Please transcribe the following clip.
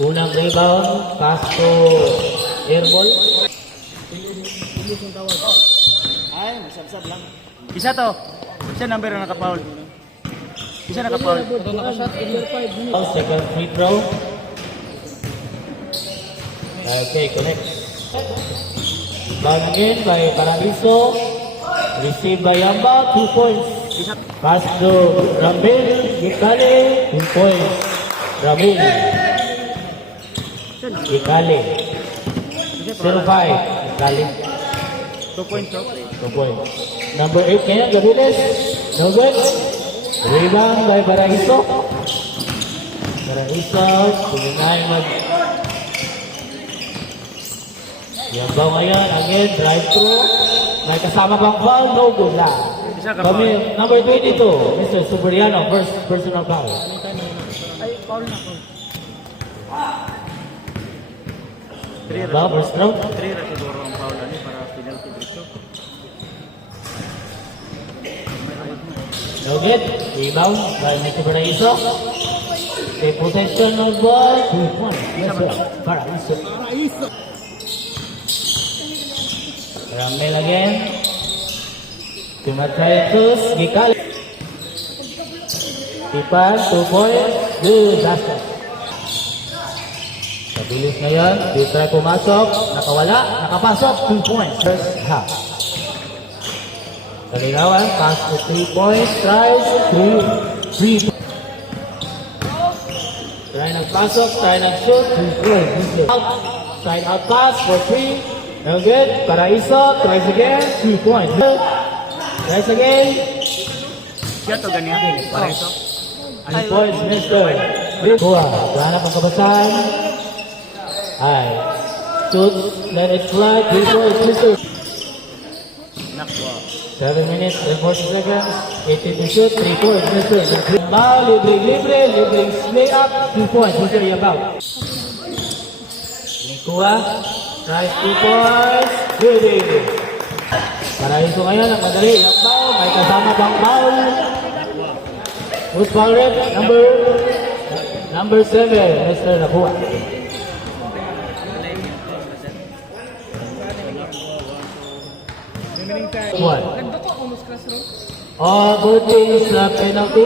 Unang rebound, pass to airball. Ay, masabsab lang. Isa to. Isa number na nakapaul. Isa nakapaul. Second free throw. Okay, connect. Rebound again by Paraiso. Received by Yamba, 2 points. Pass to Ramil, Gikale, 2 points. Ramil, Gikale. 0-5, Gikale. 2 points. 2 points. Number 8 ngayon, Gabiles. No good. Rebound by Paraiso. Paraiso, tuminay mag... Yamba ngayon, again, drive-through. May kasama bang foul? No good na. Kami, number 22, Mr. Superiano, first personal foul. Ay, foul na po. Yamba, first throw. 3 ra siguro ang foul ani para penalty dito. No good. Rebound by Mr. Paraiso. Take possession of ball. 2 points. Yes, sir. Paraiso. Ramel again. Timatraitos, Gikal. Tipan, 2 points. Disaster. Pabilis ngayon. Di try pumasok. Nakawala. Nakapasok. 2 points. First half. Kalinawan. Pass to 3 points. Tries. 3 points. Try nagpasok. Try nag-shoot. 2 points. Side out pass for 3. No good. Paraiso. Tries again. 3 points. Tries again. Siya to ganyan. Para ito. 3 points, Mr. Kuha. Hanap ang kabasahan. Ay. Shoot. Let it fly. 3 points, Mr. Nakwa. 7 minutes and 40 seconds. 18 to shoot. 3 points, Mr. Yambao. Libre. Layup. 2 points, Mr. Yambao. Kuha. Tries 2 points. Good. Paraiso ngayon ang madali. Yambao. May kasama bang foul? Who's foul rep? Number 7, Mr. Nakua. What? All good things penalty.